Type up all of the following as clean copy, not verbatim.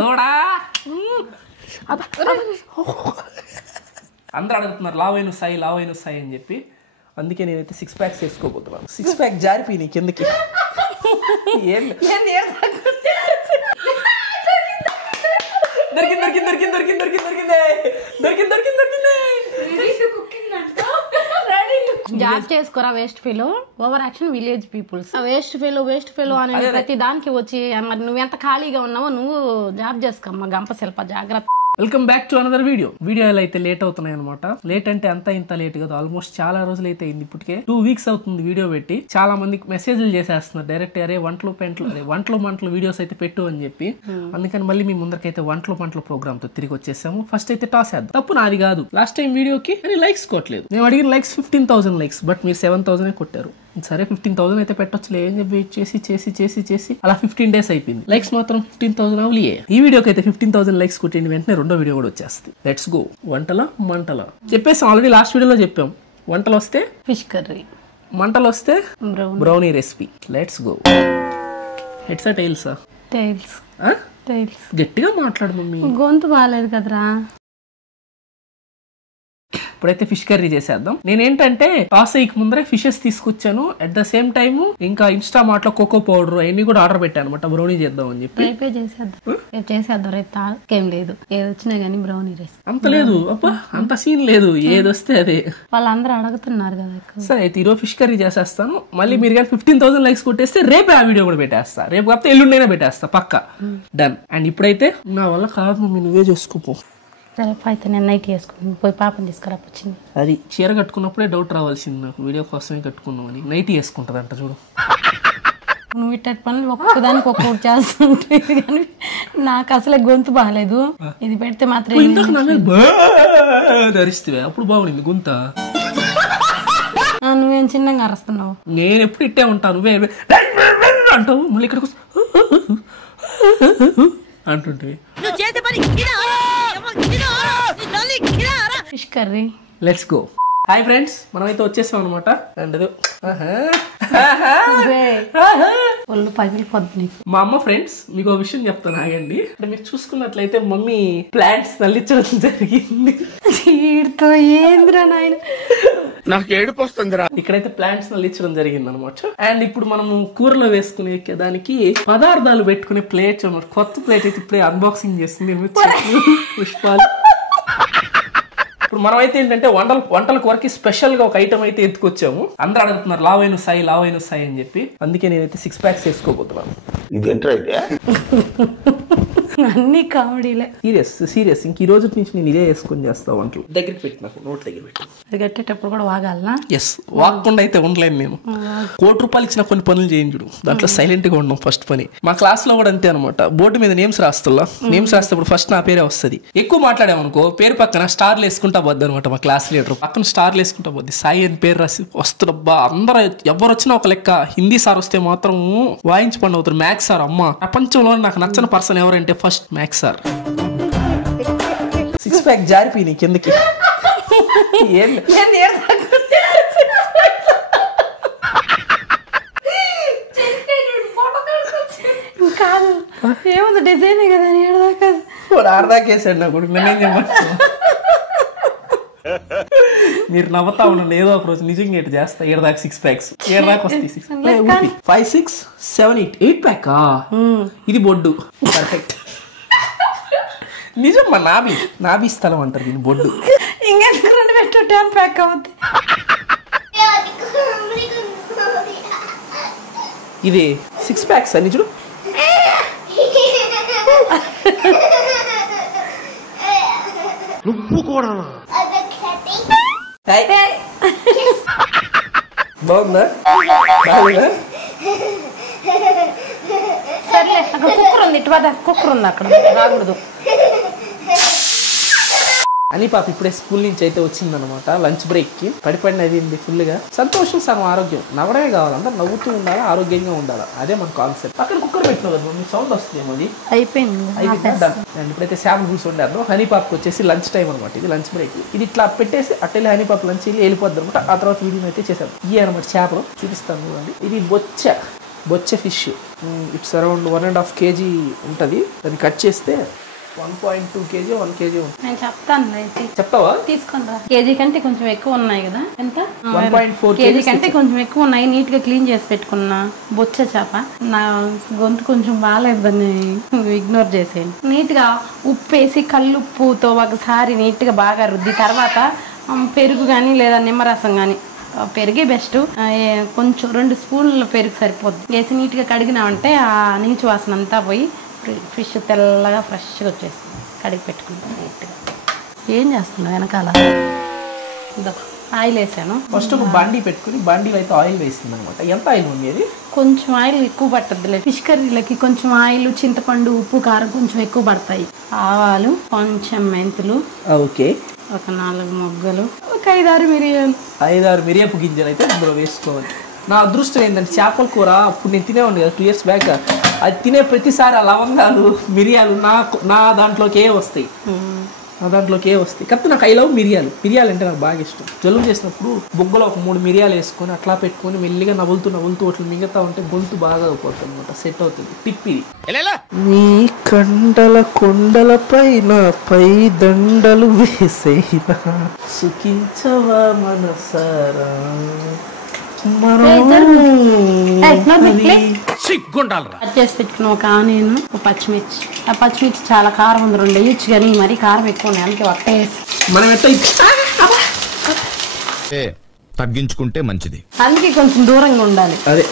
దూడా అందరూ అడుగుతున్నారు లావైన సాయి అని చెప్పి. అందుకే నేనైతే 6 ప్యాక్స్ వేసుకోబోతున్నాను. 6 ప్యాక్ జారిపోయి కిందకి. ఏం జాబ్ చేసుకోరా waste fellow. Over action village peoples. Waste fellow అని ప్రతి దానికి వచ్చి మరి నువ్వు ఎంత ఖాళీగా ఉన్నావో నువ్వు జాబ్ చేసుకోమ్మా గంప శిల్ప. జాగ్రత్త. వెల్కమ్ బ్యాక్ టు అనదర్ వీడియోలు అయితే లేట్ అవుతున్నాయి అనమాట. లేట్ అంటే అంత ఇంత లేట్ కాదు, ఆల్మోస్ట్ చాలా రోజులు అయితే అయింది. ఇప్పటికే 2 వీక్స్ అవుతుంది వీడియో పెట్టి. చాలా మందికి మెసేజ్లు చేసేస్తున్నారు డైరెక్ట్, అరే వంటలు మంటలు వీడియోస్ అయితే పెట్టు అని చెప్పి. అందుకని మళ్ళీ మీ ముందరకైతే వంటలు ప్రోగ్రామ్ తో తిరిగి వచ్చేసాము. ఫస్ట్ అయితే టాస్ వేద్దాం. తప్పు నాది కాదు, లాస్ట్ టైం వీడియోకి లైక్స్ కొట్టలేదు. మేము అడిగిన లైక్స్ 15,000 లైక్స్, బట్ మీరు 7,000 కొట్టారు. సరే 15,000 అయితే పెట్టొచ్చులే అని చెప్పి వెయిట్ చేసి అలా 15 days అయిపోయింది. లైక్స్ మాత్రం 15,000 అవలియే. ఈ వీడియోకి అయితే 15,000 లైక్స్ కొట్టింది, వెంటనే రెండో వీడియో కూడా వచ్చేస్తుంది. Let's go. మంటల చెప్పేసాం ఆల్రెడీ, లాస్ట్ వీడియోలో చెప్పాం. వంటలు వస్తే ఫిష్ కర్రీ, మంటలు వస్తే బ్రౌనీ రెసిపీ. Let's go. హెడ్సా టైల్సా? టైల్స్. గట్టిగా మాట్లాడు మమ్మీ, గొంతు బాగాలేదు కదరా. ఇప్పుడైతే ఫిష్ కర్రీ చేసేద్దాం. నేనేంటంటే టాస్ అయ్యకి ముందరే ఫిషెస్ తీసుకొచ్చాను. అట్ ద సేమ్ టైమ్ ఇంకా ఇన్స్టామార్ట్ లో కోకో పౌడర్ అవన్నీ కూడా ఆర్డర్ పెట్టాను అనమాట, బ్రౌనీ చేద్దాం అని చెప్పి. రేపే చేసేద్దాం. రేపు తాకేం లేదు, ఏది వచ్చినా గానీ బ్రౌనీ రేస్. అంత లేదు అబ్బా, అంత సీన్ లేదు, ఏదొస్తే అదే. వాళ్ళందరూ అడుగుతున్నారు కదా. సరే అయితే ఈరోజు ఫిష్ కర్రీ చేసేస్తాను. మళ్ళీ మీరు కానీ 15,000 లైక్స్ కొట్టేస్తే రేపే ఆ వీడియో కూడా పెట్టేస్తా. రేపు కాకపోతే ఎల్లుండైనా పెట్టేస్తా పక్కా. డన్. అండ్ ఇప్పుడైతే నా వల్ల కాదు మమ్మీ, నువ్వే చేసుకోపో. సరే అయితే నేను నైట్ వేసుకుని పోయి పాపని తీసుకురాపొచ్చింది. అది చీర కట్టుకున్నప్పుడే డౌట్ రావాల్సింది నాకు, వీడియో కోసమే కట్టుకున్నామని. నైట్ వేసుకుంటదంట చూడు. నువ్వు ఇట్టటి పనులు ఒక్కదానికి ఒక్కొక్కటి చేస్తుంటే కానీ నాకు అసలే గొంతు బాగాలేదు. ఇది పెడితే మాత్రం ధరిస్తే అప్పుడు బాగుంది గొంత. నువ్వేం చిన్నగా అరుస్తున్నావు? నేను ఎప్పుడు ఇట్టే ఉంటాను, నువ్వే అంటావు, మళ్ళీ ఇక్కడికి అంటుంటే. Fish curry. Let's go. Hi friends, మనమైతే వచ్చేసాం అనమాట. అండ్ ఒళ్ళు పగిలిపోద్ది. మా అమ్మ ఫ్రెండ్స్ మీకు ఒక విషయం చెప్తాను, ఆగండి. అంటే మీరు చూసుకున్నట్లయితే మమ్మీ ప్లాంట్స్ నల్లించడం జరిగింది. ఏంద్రా నాయన, నాకు ఏడుపు వస్తుందిరా. ఇక్కడైతే ప్లాంట్స్ నల్లించడం జరిగింది అనమాట. అండ్ ఇప్పుడు మనము కూరలో వేసుకునే దానికి పదార్థాలు పెట్టుకునే ప్లేట్స్ అనమాట. కొత్త ప్లేట్ అయితే ఇప్పుడే అన్బాక్సింగ్ చేస్తుంది పుష్పాలు. ఇప్పుడు మనం అయితే ఏంటంటే వంటల కొరకి స్పెషల్ గా ఒక ఐటమ్ అయితే ఎత్తుకొచ్చాము. అందరూ అడుగుతున్నారు లావైన సాయి అని చెప్పి. అందుకే నేనైతే 6 ప్యాక్స్ వేసుకోబోతున్నాను. అన్ని కామెడీలే. సీరియస్ ఇంక ఈ రోజు నుంచి నేను ఇదే వేసుకొని చేస్తా వంటలు. దగ్గరికి పెట్టి నాకు నోట్ దగ్గర పెట్టి. అది కట్టేటప్పుడు కూడా వాగాలనా? ఎస్, వాగకుండా అయితే ఉండలేను నేను. ₹1 ఇచ్చిన కొన్ని పనులు చేయించుడు, దాంట్లో సైలెంట్ గా ఉండడం ఫస్ట్ పని. మా క్లాస్ లో కూడా అంతే అనమాట. బోర్డు మీద నేమ్స్ రాస్తున్నా, నేమ్స్ రాస్తేప్పుడు ఫస్ట్ నా పేరే వస్తుంది. ఎక్కువ మాట్లాడామనుకో పేరు పక్కన స్టార్లు వేసుకుంటా పోద్ది అనమాట. మా క్లాస్ లీడర్ పక్కన స్టార్లు వేసుకుంటా పోద్ది. సాయి అని పేరు రాసి వస్తున్నబ్బా. అందరూ ఎవరు వచ్చినా ఒక లెక్క. హిందీ సార్ వస్తే మాత్రం వాయించి పండు అవుతారు. మ్యాథ్స్ సార్ అమ్మ, ప్రపంచంలో నాకు నచ్చని పర్సన్ ఎవరంటే ఫస్ట్ మ్యాథ్స్ సార్. 6 ప్యాక్ జారిపోయి కిందకి. ఏం కాదు, ఏముంది డిజైన్ కదా. ఆడదాకేసాడు నా కొడుకు, నేనేం చెప్పచ్చు. మీరు నవ్వుతా ఉండండి, ఏదో ఒక రోజు నిజంగా ఇటు చేస్తా. 7 దాకా 6 ప్యాక్స్, 7 దాకా వస్తాయి. 5, 6, 7, 8 ప్యాకా. ఇది బొడ్డు. పర్ఫెక్ట్. నిజం, మా నాభి స్థలం అంటారు దీన్ని, బొడ్డు. ఇంకెందుకు 2 పెట్టు, 10 ప్యాక్ అవుతుంది. ఇది 6 ప్యాక్స్ అని చూడు. నువ్వు కూడా బాగుందా? సర్లే, అక్కడ కుక్కర్ ఉంది, ఇటు కుక్కర్ ఉంది, అక్కడ రాకూడదు. అని పాప ఇప్పుడే స్కూల్ నుంచి అయితే వచ్చిందనమాట. లంచ్ బ్రేక్ కి పడినది ఫుల్ గా. సంతోషం సగం ఆరోగ్యం. నవ్వడమే కావాలి, అందరూ నవ్వుతూ ఉండాలి, ఆరోగ్యంగా ఉండాలి. అదే మన కాన్సెప్ట్. పక్కన కుక్కర్ పెట్టినావు కదా మమ్మీ, సౌండ్ వస్తుందేమో. అది అయిపోయింది. ఇప్పుడైతే చేపల పులుసు వండాను. హనీ పాపకి వచ్చేసి లంచ్ టైం అనమాట. ఇది లంచ్ బ్రేక్. ఇది ఇట్లా పెట్టేసి అట్టెళ్ళి హనీ పాప లంచ్ వెళ్ళి వెళ్ళిపోద్ది అనమాట. ఆ తర్వాత వీడియో అయితే చేశాను. ఇవి అనమాట చేపలు చూపిస్తాను చూడండి. ఇది బొచ్చ బొచ్చే ఫిష్. ఇట్స్ అరౌండ్ 1.5 kg ఉంటుంది. అది కట్ చేస్తే 1.2 kg 1 kg ఉంటుంది. నేను చెప్తాను, చెప్తావా? తీసుకుంటా. కేజీ కంటే కొంచెం ఎక్కువ ఉన్నాయి కదా. ఎంత? 1.4 కేజీ కంటే కొంచెం ఎక్కువ ఉన్నాయి. నీట్ గా క్లీన్ చేసి పెట్టుకున్నా బొచ్చ చేప. నా గొంతు కొంచెం బాగాలేదు, దాన్ని ఇగ్నోర్ చేసేయండి. నీట్ గా ఉప్పు వేసి కల్లుప్పుతో ఒకసారి నీట్ గా బాగా రుద్ది తర్వాత పెరుగు కానీ లేదా నిమ్మరసం కానీ, పెరిగే బెస్ట్, కొంచెం 2 స్పూన్ల పెరుగు సరిపోద్ది, వేసి నీట్గా కడిగినామంటే ఆ నీచు వాసన అంతా పోయి ఫిష్ తెల్లగా ఫ్రెష్గా వచ్చేస్తుంది. కడిగి పెట్టుకుంటాం నీట్గా. ఏం చేస్తున్నావు వెనకాల? ఆయిల్ వేసాను. ఫస్ట్ ఒక బండి పెట్టుకుని బండిలో అయితే ఆయిల్ వేసింది అనమాట. ఎంత ఆయిల్ ఉండేది? కొంచెం ఆయిల్ ఎక్కువ పట్టద్దులే. ఫిష్ కర్రీలకి కొంచెం ఆయిల్, చింతపండు, ఉప్పు, కారం కొంచెం ఎక్కువ పడతాయి. ఆవాలు, కొంచెం మెంతులు, ఓకే, ఒక 4 మొగ్గలు, ఒక 5-6 మిరియాలు. 5-6 మిరియాపు గింజలు అయితే ఇందులో వేసుకోవాలి. నా అదృష్టం ఏంటంటే చేపల కూర అప్పుడు నేను తినేవాడిని కదా 2 years బ్యాక్. అది తినే ప్రతిసారి ఆ లవంగాలు, మిరియాలు నా దాంట్లోకే వస్తాయి. కాకపోతే నాకు ఐ లవ్ మిరియాలు. మిరియాలు అంటే నాకు బాగా ఇష్టం. జలుబు చేసినప్పుడు బొగ్గలో ఒక 3 మిరియాలు వేసుకొని అట్లా పెట్టుకొని మెల్లిగా నవ్వులుతూ అట్లా మిగతా ఉంటే గొంతు బాగా అయిపోతుంది అనమాట, సెట్ అవుతుంది. టిప్ ఇది. నీ కండల కొండలపైన పై దండలు వేసేనా సుఖించవా మనసారా కట్ చేసి పెట్టుకున్న ఒక ఆనియన్, ఒక పచ్చిమిర్చి. ఆ పచ్చిమిర్చి చాలా కారం ఉంది, 2 వేయచ్చు కానీ మరీ కారం ఎక్కువ ఉన్నాయి, అందుకే ఒక్క వేసి మనం తగ్గించుకుంటే మంచిది. అందుకే కొంచెం దూరంగా ఉండాలి. అదే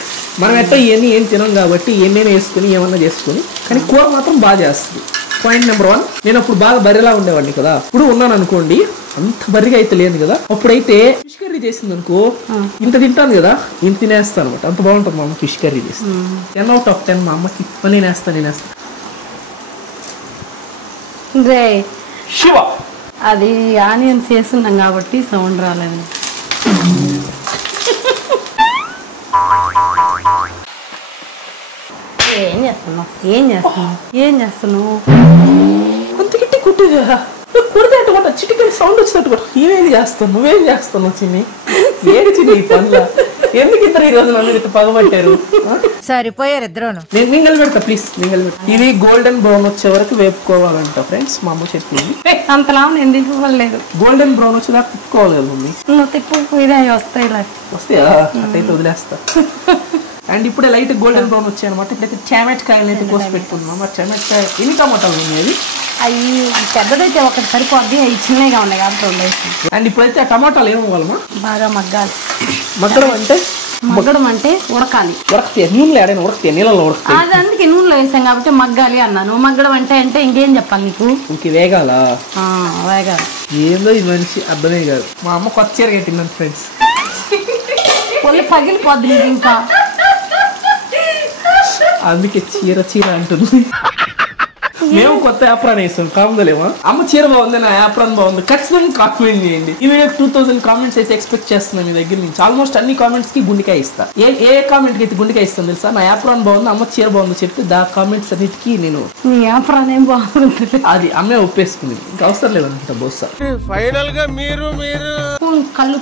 మనం ఇవన్నీ ఏం తినం కాబట్టి ఏమైనా వేసుకుని ఏమన్నా చేసుకుని, కానీ కూర మాత్రం బాగా చేస్తుంది. పాయింట్ నెంబర్ 1, నేను అప్పుడు బాగా బర్రెలా ఉండేవాడిని కదా. ఇప్పుడు ఉన్నాను అనుకోండి, అంత బర్రెగా అయితే లేదు కదా. అప్పుడైతే ఫిష్ కర్రీ చేసింది అనుకో, ఇంత తింటాను కదా, ఇంత తినేస్తాను అనమాట. అంత బాగుంటుంది మా అమ్మ ఫిష్ కర్రీ చేస్తుంది. 10 out of 10 మా అమ్మకి నేనేస్తాను. శివ అది ఆనియన్స్ వేస్తున్నాం కాబట్టి సౌండ్ రాలేదు. ఏం చేస్తున్నావు? అంత గిట్టి కుట్టిగా కుడితే అటు చిటికల్ సౌండ్ వచ్చినట్టు కూడా నువ్వేం చేస్తున్నావు చిన్ని? ఏది చిన్ని ఈ పనుల? ఎందుకు ఇద్దరు ఈ రోజు నన్ను ఇంత పగబట్టారు? సరిపోయారు ఇద్దరును. నేను మింగల్ పెడతా ప్లీజ్, మింగల్ పెడతా. ఇది గోల్డెన్ బ్రౌన్ వచ్చే వరకు వేపుకోవాలంట ఫ్రెండ్స్, మా అమ్మ చెప్పింది. అంతలా నేను తిప్పుకోలేదు. గోల్డెన్ బ్రౌన్ వచ్చేదాకా తిప్పుకోవాలి కదా మమ్మీ. నువ్వు తిప్పు, ఇదే వస్తాయిలా. వస్తాయా? అట్టయితే వదిలేస్తా. అండ్ ఇప్పుడే లైట్ గోల్డెన్ బ్రౌన్ వచ్చాయి అనమాట. ఇప్పుడైతే టమాటాకాయలు అయితే కోసి పెట్టుకుంటున్నాం. ఆ టమాటాకాయ ఎన్ని టమాటాలు ఉన్నాయి? అవి పెద్దదైతే ఒకటి సరిపోద్ది, అవి చిన్నగా ఉన్నాయి కాబట్టి 2 వేసి. అండ్ ఇప్పుడైతే ఆ టమాటాలు ఏమవ్వాలమ్మా? బాగా మగ్గాలి. మగ్గడం అంటే ఉడకాలి. ఉడకతాయి నూనెలో ఆడైనా ఉడకతాయి, నీళ్ళలో ఉడకతాయి. అది అందుకే నూనెలో వేసాం కాబట్టి మగ్గాలి అన్నాను. మగ్గడం అంటే ఇంకేం చెప్పాలి నీకు? ఇంక వేగాల వేగాలి. ఏందో ఈ మనిషి అర్థమే కాదు. మా అమ్మ కొత్త చీర కట్టిందండి ఫ్రెండ్స్. పొల్లి పగిలిపోద్ది ఇంకా, అందుకే చీర అంటుంది. మేము కొత్త యాప్రాన్ వేసాం, కాముదలేమా? అమ్మ చీర బాగుంది, నా యాప్రాన్ బాగుంది, ఖచ్చితంగా కామెంట్ చేయండి. ఈ వీడియో 2000 కామెంట్స్ అయితే ఎక్స్పెక్ట్ చేస్తున్నాను మీ దగ్గర నుంచి. ఆల్మోస్ట్ అన్ని కామెంట్స్ కి గుండెకాయ ఇస్తా. ఏ కామెంట్ కి అయితే గుండెకాయ ఇస్తాను తెలుసా? నా యాప్రాన్ బాగుంది, అమ్మ చీర బాగుంది చెప్తే దా కామెంట్స్ అన్నిటికీ నేను యాప్రాన్ ఏం బాగుంది అది అమ్మే ఒప్పేసుకుంది, ఇంకా అవసరం లేదనుకుంటా బహుశా. ఫైనల్ గా మీరు కళ్ళు,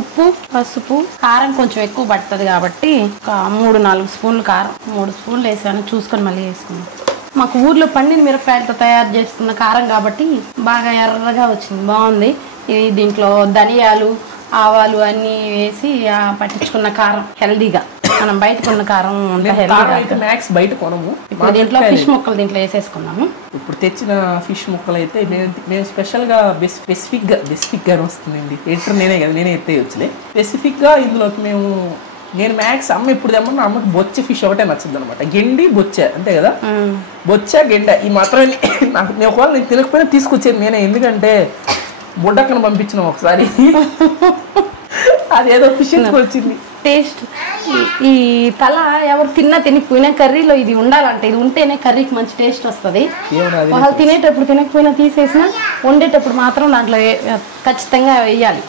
ఉప్పు, పసుపు, కారం కొంచెం ఎక్కువ పడుతుంది కాబట్టి ఒక 3-4 స్పూన్లు కారం, 3 స్పూన్లు వేసాను, చూసుకొని మళ్ళీ వేసుకున్నాను. మాకు ఊర్లో పండిన మిరపకాయలతో తయారు చేస్తున్న కారం కాబట్టి బాగా ఎర్రగా వచ్చింది, బాగుంది. ఇది దీంట్లో ధనియాలు, ఆవాలు అన్నీ వేసి పట్టించుకున్న కారం, హెల్దీగా. మనం బయట కొన్న కారం మ్యాక్స్ బయట కొనము. ఇప్పుడు దీంట్లో ఫిష్ ముక్కలు దీంట్లో వేసేసుకున్నాము. ఇప్పుడు తెచ్చిన ఫిష్ ముక్కలు అయితే మేము స్పెషల్గా బెసిఫిక్ గా వస్తుందండి. ఎటర్ నేనే కదా, నేనే ఎత్తేయచ్చులే. స్పెసిఫిక్ గా ఇందులోకి నేను మ్యాక్స్ అమ్మ ఇప్పుడు తెమ్మన్నా అమ్మకి బొచ్చ ఫిష్ ఒకటే నచ్చింది అనమాట. గెండి బొచ్చ అంతే కదా, బొచ్చ గెండ ఈ మాత్రమే. నాకు ఒకవేళ నేను తినకపోయినా తీసుకొచ్చేది నేనే, ఎందుకంటే బుడ్డక్కను పంపించిన ఒకసారి అదేదో ఫిష్ వచ్చింది. టేస్ట్ ఈ తల ఎవరు తినకపోయినా కర్రీలో ఇది ఉండాలంటే, ఇది ఉంటేనే కర్రీకి మంచి టేస్ట్ వస్తుంది. వాళ్ళు తినేటప్పుడు తినకపోయినా తీసేసినా వండేటప్పుడు మాత్రం దాంట్లో ఖచ్చితంగా వేయాలి.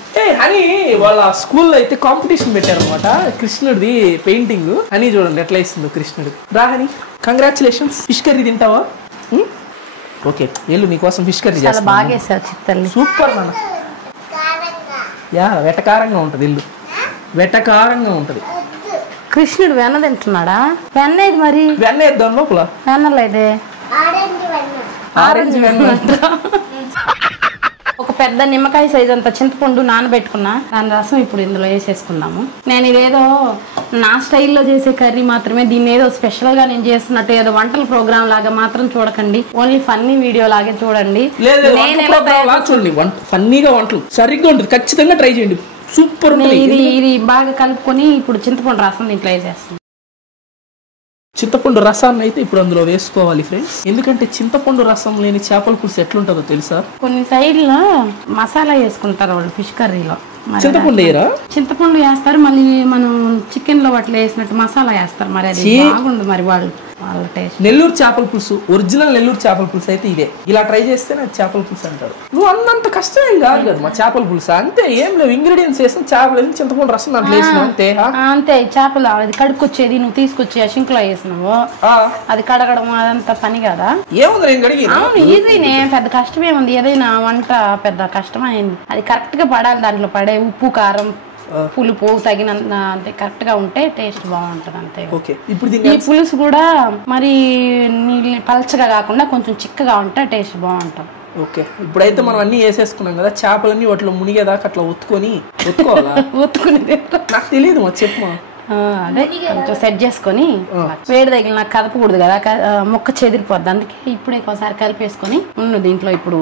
అని వాళ్ళ స్కూల్లో అయితే కాంపిటీషన్ పెట్టారు అనమాట, కృష్ణుడిది పెయింటింగ్ అని. చూడండి ఎట్లా ఇస్తుందో కృష్ణుడు. రాహని కంగ్రాచులేషన్స్, ఫిష్ కర్రీ తింటావా? ఓకే వెళ్ళు, నీకోసం ఫిష్ కర్రీ చేస్తాను. బాగా వేసావు చిత్తల్ని, సూపర్ నాన్న. యా వెటకారంగా ఉంటుంది, ఇల్లు వెటకారంగా ఉంటుంది. కృష్ణుడు వెన్న తింటున్నాడా? వెన్న ఇది మరి వెన్న వేద్దాం లోపల. వెన్నలేదే ఆరెంజ్ వెన్న. ఒక పెద్ద నిమ్మకాయ సైజ్ అంత చింతపండు నానబెట్టుకున్నా, దాని రసం ఇప్పుడు ఇందులో వేసేసుకుందాము. నేను ఇదేదో నా స్టైల్లో చేసే కర్రీ మాత్రమే, దీన్ని ఏదో స్పెషల్ గా నేను చేస్తున్నట్టు ఏదో వంటల ప్రోగ్రామ్ లాగా మాత్రం చూడకండి, ఓన్లీ ఫన్నీ వీడియో లాగే చూడండి. చూడండి ఫన్నీగా వంటలు సరిగ్గా ఉంటుంది, ఖచ్చితంగా ట్రై చేయండి, సూపర్. ఇది బాగా కలుపుకొని ఇప్పుడు చింతపండు రసం దీంట్లో వేసేస్తాం. చింతపండు రసాన్ని అయితే ఇప్పుడు అందులో వేసుకోవాలి ఫ్రెండ్స్, ఎందుకంటే చింతపండు రసం లేని చేపల పులుసు ఎట్లుంటుందో తెలుసా? కొన్ని సైడ్లో మసాలా వేసుకుంటారు వాళ్ళు ఫిష్ కర్రీలో. చింతపండు వేయరా? చింతపండు వేస్తారు, మళ్ళీ మనం చికెన్ లో వాటిలో వేసినట్టు మసాలా వేస్తారు. మరి అది బాగుంది మరి వాళ్ళ టేస్ట్. నెల్లూరు చేపల పులుసు, ఒరిజినల్ నెల్లూరు చేపల పులుసు అయితే ఇదే. ఇలా ట్రై చేస్తే నాకు చేపల పులుసు అంటారు. నువ్వు అన్నంత కష్టమేం కాదు కదా మా చేపల పులుసు, అంతే ఏం లేవు, ఇంగ్రీడియంట్స్ వేసిన చేపలు వేసి చింతపండు రసం దాంట్లో వేసిన అంతే. అంతే, చేపలు అది కడుక్కొచ్చేది నువ్వు తీసుకొచ్చి ఆ షింక్ లో వేసినావు, అది కడగడం అదంతా పని కదా. ఏముంది నేను కడిగి ఈజీనే, పెద్ద కష్టమేముంది, ఏదైనా వంట పెద్ద కష్టమైంది. అది కరెక్ట్ గా పడాలి, దాంట్లో పడే ఉప్పు కారం పులుపు తగినంత అంతే కరెక్ట్ గా ఉంటే టేస్ట్ బాగుంటది అంతే. ఈ పులుసు కూడా మరి పల్చగా కాకుండా కొంచెం చిక్కగా ఉంటే టేస్ట్ బాగుంటది. ఓకే, ఇప్పుడైతే మనం అన్ని వేసేసుకున్నాం కదా, చేపలన్నీ వాటిలో మునిగేదాకా అట్లా ఒత్తుకోవాలా? ఒత్తుకునేది నాకు తెలియదు మా చెప్పు. అదే కొంచెం సెట్ చేసుకొని వేడి తగిలి నాకు కదపకూడదు కదా, మొక్క చెదిరిపోద్ది, అందుకే ఇప్పుడే ఒకసారి కలిపేసుకొని ఉన్న దీంట్లో ఇప్పుడు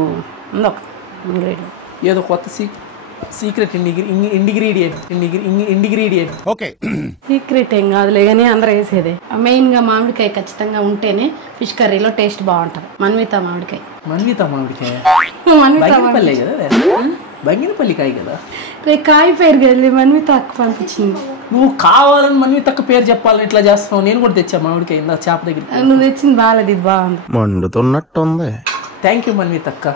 ఒక ఏదో కొత్త సీక్రెట్ ఇండిగ్రీడియంట్. ఓకే, సీక్రెట్ ఏం కాదులే కానీ అందరూ వేసేదే. మెయిన్ గా మామిడికాయ ఖచ్చితంగా ఉంటేనే ఫిష్ కర్రీలో టేస్ట్ బాగుంటది. మన్విత మామిడికాయ బంగినపల్లి కాయ కదా, కాయ పేరు కదా మన్విత అక్క పంపించింది. నువ్వు కావాలని మన్విత అక్క పేరు చెప్పాలని ఇట్లా చేస్తున్నావు. నేను కూడా తెచ్చా మామిడికాయ ఇందా చేప దగ్గర. నువ్వు తెచ్చింది బాగాలేదు, ఇది బాగుంది, మండుతున్నట్టుంది. థ్యాంక్ యూ మన్విత అక్క.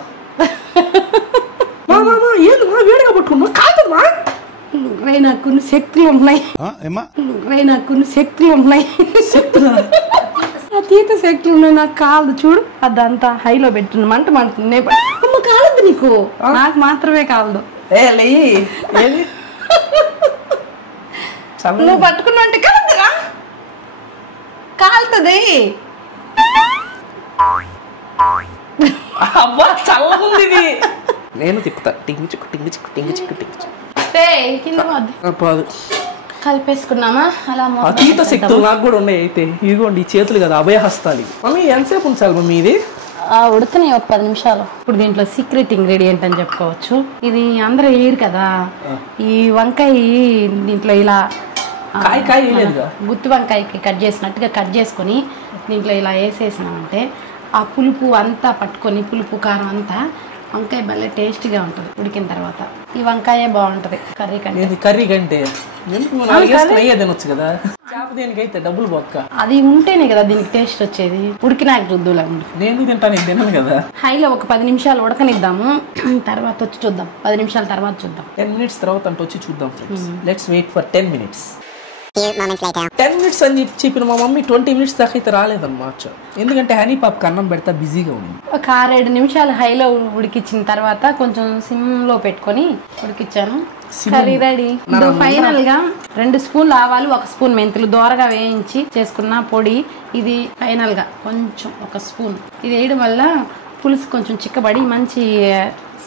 వేడిగా పట్టుకున్నా కాదమ్మా, నాకు శక్తులు ఉన్నాయి, నాకు శక్తులు ఉన్నాయి, అతీత శక్తులు ఉన్నాయి, నాకు కాదు చూడు, అదంతా హైలో పెట్టున్నా, మంట మంటుంది. అమ్మ కాలదు నీకు, నాకు మాత్రమే కాలదు. నువ్వు పట్టుకున్నా అంటే కాలుతుందా? కాలుతుంది. అబ్బా చల్లగుంది ఇది. నేను తిప్పుతా, టింగు చిక్కు టింగు చిక్కు టింగు చిక్కు టింగు చిక్కు. కలిపేసుకున్నామా? అలా అతీత శక్తులు నాకు కూడా ఉన్నాయి. అయితే ఇదిగోండి ఈ చేతులు కదా అభయహస్తాలు. మమ్మీ ఎంతసేపు ఉంచాలి మమ్మీ ఇది? ఉడకని ఒక 10 నిమిషాలు. ఇప్పుడు దీంట్లో సీక్రెట్ ఇంగ్రీడియంట్ అని చెప్పుకోవచ్చు. ఇది అందరూ వేయరు కదా, ఈ వంకాయ దీంట్లో ఇలా గుత్తి వంకాయకి కట్ చేసినట్టుగా కట్ చేసుకొని దీంట్లో ఇలా వేసేసినామంటే ఆ పులుపు అంతా పట్టుకొని, పులుపు కారం అంతా వంకాయ భలే టేస్టీగా ఉంటుంది ఉడికిన తర్వాత. ఈ వంకాయ బాగుంటది కర్రీ కంటే. కర్రీ కంటే తినొచ్చు కదా, చేప దేనికైతే డబ్బులు బొక్క. అది ఉంటేనే కదా దీనికి టేస్ట్ వచ్చేది, ఉడికినాక రుద్దులా. నేను తింటాను, తిన్నాను కదా. హైలో ఒక 10 నిమిషాలు ఉడకనిద్దాము, తర్వాత వచ్చి చూద్దాం. 10 నిమిషాల తర్వాత చూద్దాం. 10 minutes తర్వాత అంటే వచ్చి చూద్దాం. Let's wait for 10 minutes. 10 minutes అని చెప్పిన మా మమ్మీ 20 minutes దాకా అయితే రాలేదన్నమాట. ఎందుకంటే హనీ పాపకి అన్నం పెడతా బిజీగా ఉంది. ఒక 6-7 నిమిషాలు హైలో ఉడికించిన తర్వాత కొంచెం సిమ్ లో పెట్టుకొని ఉడికిచ్చాను. Curry ready. ఫైనల్ గా 2 స్పూన్లు ఆవాలు, 1 స్పూన్ మెంతులు దోరగా వేయించి చేసుకున్న పొడి. ఇది ఫైనల్ గా కొంచెం 1 స్పూన్. ఇది వేయడం వల్ల పులుసు కొంచెం చిక్కబడి మంచి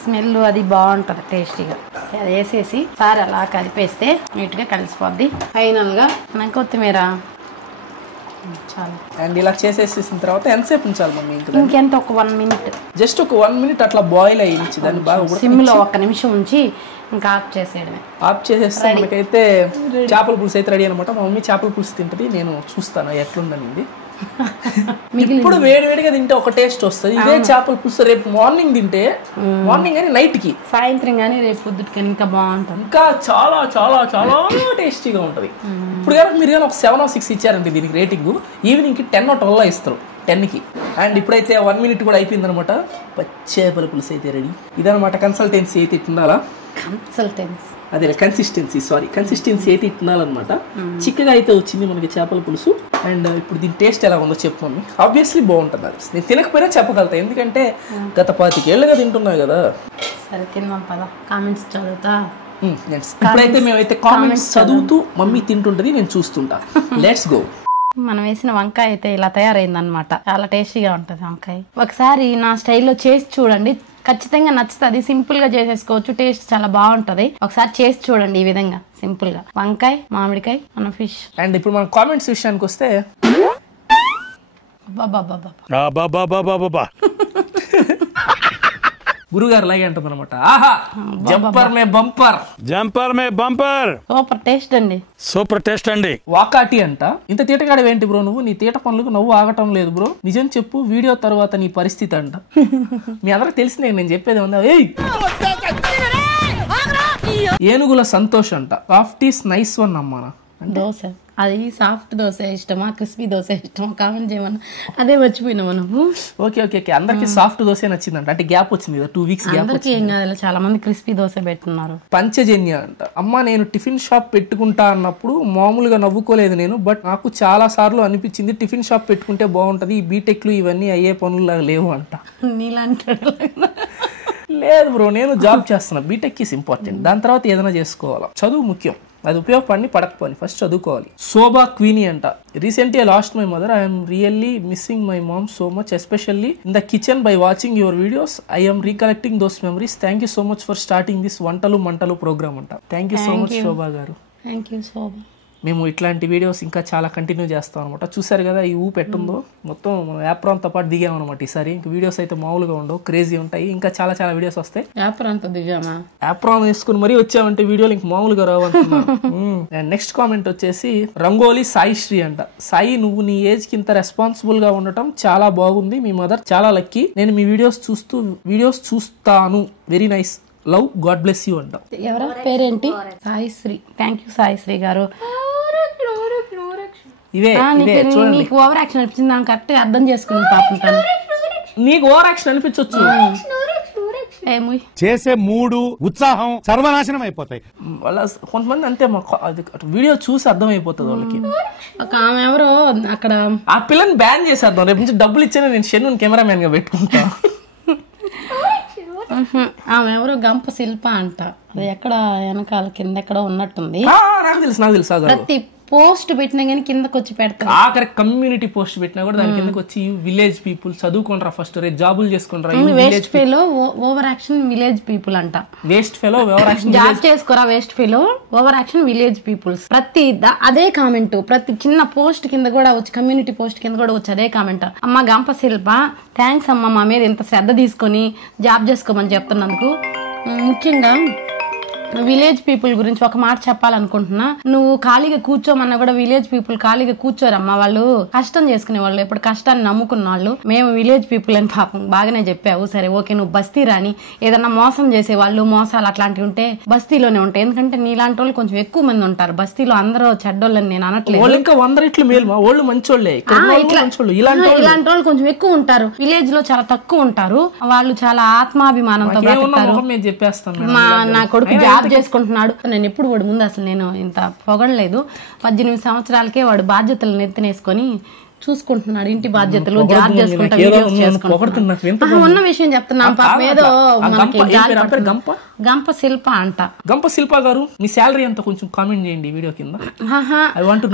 స్మెల్ అది బాగుంటది టేస్టీగా. అది వేసేసి సారి అలా కలిపేస్తే నీట్ గా కలిసిపోద్ది. ఫైనల్ గా నాకు కొత్తిమీర చాలు. అండ్ ఇలా చేసేసిన తర్వాత ఎంతసేపు ఉంచాలి మమ్మీ? ఇంకెంత ఒక 1 minute, జస్ట్ ఒక 1 minute అట్లా బాయిల్ అయ్యించి దాన్ని బాగా సిమ్ లో 1 నిమిషం ఉంచి ఇంకా ఆఫ్ చేసేయడమే. ఆఫ్ చేసేస్తే మనకైతే చేపల పులుసు అయితే రెడీ అనమాట. మా మమ్మీ చేపల పులుసు తింటది, నేను చూస్తాను ఎట్లుందని. ఇప్పుడు వేడివేడిగా తింటే ఒక టేస్ట్ వస్తుంది. ఇదే చేపల పులుసు రేపు మార్నింగ్ తింటే, మార్నింగ్ అని నైట్ కి, సాయంత్రం కానీ రేపు పొద్దుటికి ఇంకా బాగుంటుంది, ఇంకా చాలా చాలా చాలా టేస్టీగా ఉంటది. ఇప్పుడు కనుక మీరు కానీ ఒక 7 or 6 ఇచ్చారంటే దీనికి రేటింగ్, ఈవినింగ్ కి 10 or 12 ఇస్తారు 10 కి. అండ్ ఇప్పుడైతే 1 minute కూడా అయిపోయింది అనమాట. చేపల పులుసు అయితే రెడీ. ఇదనమాట కన్సల్టెన్సీ అయితే ఇట్టుండాలా, అదే కన్సిస్టెన్సీ అయితే ఇట్టుండాలన్నమాట. చిక్కగా అయితే వచ్చింది మనకి చేపల పులుసు. అండ్ ఇప్పుడు దీని టేస్ట్ ఎలా ఉందో చెప్పు మమ్మీ. ఆబ్వియస్లీ బాగుంటుంది, అది నేను తినకపోయినా చెప్పగలుగుతా, ఎందుకంటే గత 25 ఏళ్ళుగా తింటున్నా కదా. సరే తిన్నాం పద, కామెంట్స్ చదువుతా. ఇప్పుడైతే మేమైతే కామెంట్స్ చదువుతూ మమ్మీ తింటుంటది, నేను చూస్తుంటా. Let's go. మనం వేసిన వంకాయ అయితే ఇలా తయారైందనమాట. చాలా టేస్టీగా ఉంటుంది వంకాయ. ఒకసారి నా స్టైల్లో చేసి చూడండి, ఖచ్చితంగా నచ్చుతుంది. సింపుల్ గా చేసేసుకోవచ్చు, టేస్ట్ చాలా బాగుంటది. ఒకసారి చేసి చూడండి ఈ విధంగా సింపుల్ గా. వంకాయ, మామిడికాయ, మన ఫిష్. అండ్ ఇప్పుడు మన కామెంట్స్ విషయానికి వస్తే గురుగారు లాగే అంటుంది అనమాట. ఆహా జంపర్ మే బంపర్, జంపర్ మే బంపర్, సూపర్ టేస్ట్ అండి, సూపర్ టేస్ట్ అండి. వాకాటి అంట. ఇంత తీటగాడు ఏంటి బ్రో నువ్వు? నీ తీట పనులకు నవ్వు ఆగటం లేదు బ్రో. నిజం చెప్పు, వీడియో తర్వాత నీ పరిస్థితి అంట. మీ అందరికి తెలిసిందే నేను చెప్పేది ఉందా? ఏనుగుల సంతోష్ అంట. సాఫ్టీస్ నైస్ వన్ అమ్మానా. దోశ అది సాఫ్ట్ దోశ ఇష్టమా, క్రిస్పీ దోశ ఇష్టమా కామెంట్ చేయమన్నా. అదే మర్చిపోయినా మనము. ఓకే ఓకే ఓకే, అందరికి సాఫ్ట్ దోశ నచ్చిందంట. అంటే గ్యాప్ వచ్చింది కదా, 2 weeks గ్యాప్. అందరికీ ఏం కాదు, చాలా మంది క్రిస్పీ దోశ పెట్టున్నారు. పంచజన్య అంట. అమ్మ నేను టిఫిన్ షాప్ పెట్టుకుంటా అన్నప్పుడు మామూలుగా నవ్వుకోలేదు నేను, బట్ నాకు చాలా సార్లు అనిపించింది టిఫిన్ షాప్ పెట్టుకుంటే బాగుంటది, ఈ బీటెక్లు ఇవన్నీ అయ్యే పనులు లేవు అంట. నీలాంటి లేదు బ్రో, నేను జాబ్ చేస్తున్నా. బీటెక్ ఈస్ ఇంపార్టెంట్, దాని తర్వాత ఏదైనా చేసుకోవాలా. చదువు ముఖ్యం, అది ఉపయోగపడి పడకపోయి ఫస్ట్ చదువుకోవాలి. శోభా క్వీనీ అంట. Recently lost my mother, I'm really missing my mom so much, especially in the kitchen. By watching your videos I'm recollecting those memories. Thank you so much for starting this వంటలు మంటలు programme అంట. Thank you so much శోభా గారు. Thank you శోభా. మేము ఇట్లాంటి videos ఇంకా చాలా continue చేస్తాం అనమాట. చూసారు కదా ఈ ఊపు ఎట్టుందో, మొత్తం యాప్రాన్తో పాటు దిగామన్నమాట ఈసారి. ఇంక వీడియోస్ అయితే మామూలుగా ఉండవు, క్రేజీ ఉంటాయి. ఇంకా చాలా చాలా వీడియోస్ వస్తాయి. యాప్రాన్ వేసుకుని మరీ వచ్చామంటే వీడియోలు ఇంక మామూలుగా రావంటున్నా. నెక్స్ట్ కామెంట్ వచ్చేసి రంగోలీ సాయి శ్రీ అంట. సాయి నువ్వు నీ ఏజ్ కి ఇంత రెస్పాన్సిబుల్ గా ఉండటం చాలా బాగుంది, మీ మదర్ చాలా లక్కీ. నేను మీ వీడియోస్ చూస్తాను, very nice, love, God bless you అంట. ఎవరా పేరేంటి? సాయిశ్రీ. థ్యాంక్ యూ సాయిశ్రీ గారు. ఇవే నీకు ఓవర్ యాక్షన్ అనిపించింది, నాకు కరెక్ట్ అర్థం చేసుకుని పాపం. నీకు ఓవర్ యాక్షన్ అనిపించవచ్చు, చేసే మూడు ఉత్సాహం సర్వనాశనం అయిపోతాయి. వాళ్ళ కొంతమంది అంతే, వీడియో చూసి అర్థం అయిపోతుంది వాళ్ళకి. ఒక ఆమె ఎవరో అక్కడ ఆ పిల్లని బ్యాన్ చేసేద్దాం, రేపు నుంచి డబ్బులు ఇచ్చేనే నేను షెన్ను కెమెరామెన్ గా పెట్టుకుంటా. ఆమె ఎవరో గంప శిల్ప అంట. అది ఎక్కడ వెనకాల కింద ఎక్కడ ఉన్నట్టుంది. నాకు తెలుసు ప్రతి పోస్ట్ పెట్టినా కానీ కిందకి వచ్చి పెడతారు. ఆఖరి కమ్యూనిటీ పోస్ట్ పెట్టినా కూడా దాని కిందకి వచ్చి విలేజ్ పీపుల్ చదువుకుంటారా ఫస్ట్, రేపు జాబులు చేసుకుంటారా. Waste fellow over action village people అంట. Waste fellow over action job చేసుకోరా, waste fellow over action village peoples. ప్రతి అదే కామెంట్, ప్రతి చిన్న పోస్ట్ కింద కూడా వచ్చి, కమ్యూనిటీ పోస్ట్ కింద కూడా వచ్చి అదే కామెంట్. అమ్మ గంప శిల్ప, థ్యాంక్స్ అమ్మ మా మీద ఇంత శ్రద్ధ తీసుకొని జాబ్ చేసుకోమని చెప్తున్నందుకు. ముఖ్యంగా విలేజ్ పీపుల్ గురించి ఒక మాట చెప్పాలనుకుంటున్నా. నువ్వు ఖాళీగా కూర్చోమన్నా కూడా విలేజ్ పీపుల్ ఖాళీగా కూర్చోరమ్మా, వాళ్ళు కష్టం చేసుకునే వాళ్ళు, ఎప్పుడు కష్టాన్ని నమ్ముకున్న వాళ్ళు. మేము విలేజ్ పీపుల్ అని పాపం బాగానే చెప్పావు. సరే ఓకే, నువ్వు బస్తీ రాని, ఏదన్నా మోసం చేసే వాళ్ళు, మోసాలు అట్లాంటివి ఉంటే బస్తీలోనే ఉంటాయి. ఎందుకంటే నీలాంటి వాళ్ళు కొంచెం ఎక్కువ మంది ఉంటారు బస్తీలో. అందరూ చెడ్డోళ్ళని నేను అనట్లేదు, ఇలాంటి వాళ్ళు కొంచెం ఎక్కువ ఉంటారు. విలేజ్ లో చాలా తక్కువ ఉంటారు. వాళ్ళు చాలా ఆత్మాభిమానంతో బతుకుతారు. నా కొడుకు జాబ్ చేసుకుంటున్నాడు, నేను ఎప్పుడు వాడు ముందు అసలు నేను ఇంత పొగడలేదు. 18 సంవత్సరాలకే వాడు బాధ్యతలు ఎత్తినేసుకొని చూసుకుంటున్నాడు, ఇంటి బాధ్యతలు, జాబ్ చేసుకుంటా, వీడియోస్ చేసుకుంటా. ఉన్న విషయం చెప్తున్నాం. పాపం ఏదో గంప శిల్ప అంట. గంప శిల్ప గారు మీ శాలరీ ఎంత కొంచెం కామెంట్ చేయండి వీడియో కింద.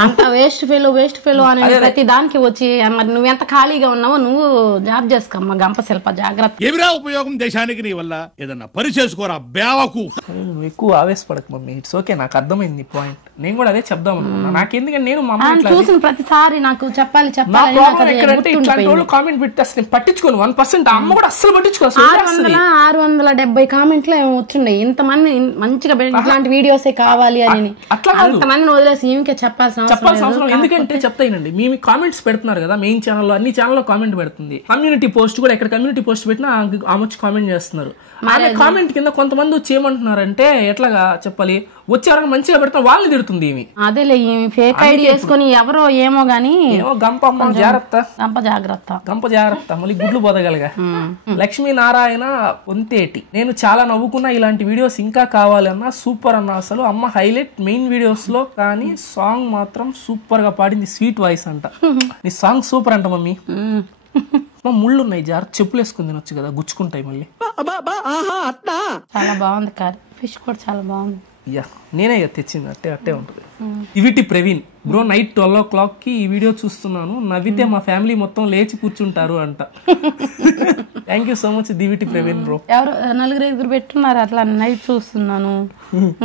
అంత వేస్ట్ ఫెలో అని ప్రతి దానికి వచ్చి, మరి నువ్వు ఎంత ఖాళీగా ఉన్నావో నువ్వు జాబ్ చేసుకోమ్మా గంప శిల్ప, జాగ్రత్త. ఏమిరా ఉపయోగం దేశానికి నీ వల్ల? ఏదన్నా పని చేసుకోరా బేవకు. ఎక్కువ ఆవేశపడకు మమ్మీ, ఇట్స్ ఓకే, నాకు అర్థమైంది పాయింట్. నేను కూడా అదే చెప్దాం అనుకున్నా. నాకెందుకంటే నేను మా అమ్మ చూసిన ప్రతిసారి నాకు చెప్పాలి కామెంట్ పెడితే అసలు పట్టించుకోను 1%. అమ్మ కూడా అసలు పట్టించుకోవాలి. 670 కామెంట్లు ఏమో వచ్చిండే. ఇంతమంది మంచిగా ఇట్లాంటి వీడియోసే కావాలి అని అంతమందిని వదిలేసి ఈమెకే చెప్పాల్సిన అవసరం. ఎందుకంటే చెప్తాయినండి, మీ కామెంట్స్ పెడుతున్నారు కదా మెయిన్ ఛానల్లో, అన్ని ఛానల్లో కామెంట్ పెడుతుంది. కమ్యూనిటీ పోస్ట్ కూడా ఎక్కడ కమ్యూనిటీ పోస్ట్ పెట్టినా ఆమె వచ్చి కామెంట్ చేస్తున్నారు. కామెంట్ కింద కొంతమంది వచ్చి ఏమంటున్నారంటే, ఎట్లాగా చెప్పాలి, వచ్చేవారు మంచిగా పెడతా వాళ్ళని తిడుతుంది. అదేలే ఫేక్ ఐడి చేసుకుని ఎవరో ఏమో గానీ గంప జాగ్రత్త మళ్ళీ గుడ్లు పోదగలగా. లక్ష్మీనారాయణ వంతేటి, నేను చాలా నవ్వుకున్నా, ఇలాంటి వీడియోస్ ఇంకా కావాలన్నా సూపర్ అన్న. అసలు అమ్మ హైలైట్ మెయిన్ వీడియోస్ లో, కానీ సాంగ్ మాత్రం సూపర్ గా పాడింది, స్వీట్ వాయిస్ అంట. నీ సాంగ్ సూపర్ అంట మమ్మీ. ముళ్ళు ఉన్నాయి, చెప్పులు వేసుకుని తినొచ్చు కదా, గుచ్చుకుంటాయి మళ్ళీ. చాలా బాగుంది కర్రీ, ఫిష్ కూడా చాలా బాగుంది. యా నేనే ఇక తెచ్చింది అట్టే ఉంటుంది. ఇవిటి ప్రవీణ్ బ్రో నైట్ 12 o'clock ఈ వీడియో చూస్తున్నాను, నవ్వితే మా ఫ్యామిలీ మొత్తం లేచి కూర్చుంటారు అంట. Thank you so much Diviti Praveen bro. ఎవరు 4-5 పెట్టున్నారు అట్లా నైట్ చూస్తున్నాను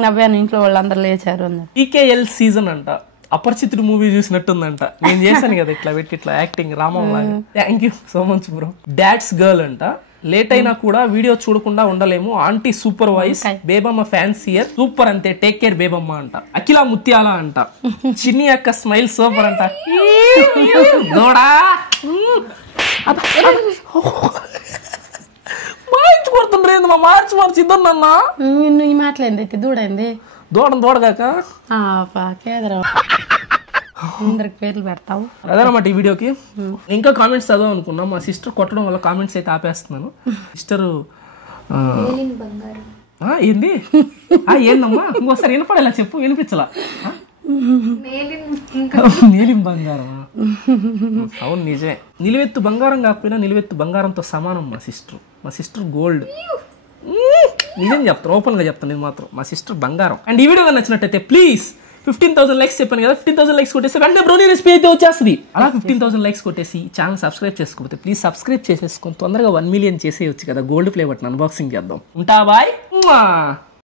నవ్వాను ఇంట్లో వాళ్ళందరూ లేచారు అన్నారు. ఈకేఎల్ సీజన్ అంట, అపరిచితుడు మూవీ చూసినట్టుందంట. నేను చేశాను కదా ఇట్లా పెట్టి ఇట్లా యాక్టింగ్ రామం లాగా. Thank you so much bro. Dad's girl అంట, లేట్ అయినా కూడా వీడియో చూడకుండా ఉండలేము, aunty super voice, Bebamma fancier super అంతే, టేక్ కేర్ బేబమ్మ అంట. అఖిల ముత్యాల అంట, చిన్ని అక్క స్మైల్ సూపర్ అంట. మార్చుకుంటుండ్రేంది మా మార్చి ఇద్దరున్నా నిన్ను ఈ మాటలేంది అయితే దూడైంది దూడగాక కేదరా అందరికి పేర్లు పెడతావు. అదనమాట ఈ వీడియోకి. ఇంకా కామెంట్స్ చదవ అనుకున్నా, మా సిస్టర్ కొట్టడం వల్ల కామెంట్స్ అయితే ఆపేస్తున్నాను. సిస్టర్ ఏంది ఏందమ్మా ఇంకోసారి వినపడేలా చెప్పు, వినిపించలా. మేలిం బంగారం అవును నిజమే, నిలువెత్తు బంగారం కాకపోయినా నిలువెత్తు బంగారంతో సమానం మా సిస్టర్ గోల్డ్. నిజం చెప్తాను, ఓపెన్ గా చెప్తాను, నేను మాత్రం మా సిస్టర్ బంగారం. అండ్ ఈ వీడియో నచ్చినట్టయితే ప్లీజ్ 15,000 లైక్స్ చెప్పాను కదా, 15,000 లైక్స్ కొట్టేసి వెంటనే బ్రౌనీ రెసిపీ అయితే వచ్చేస్తుంది. అలా 15,000 లైక్స్ కొట్టేసి ఛానల్ సబ్స్క్రైబ్ చేసుకోకపోతే ప్లీజ్ సబ్స్క్రైబ్ చేసేసుకొని తొందరగా 1 million చేసేయచ్చు కదా, గోల్డ్ ప్లే బటన్ అన్బాక్సింగ్ చేద్దాం. ఉంటా బాయ్.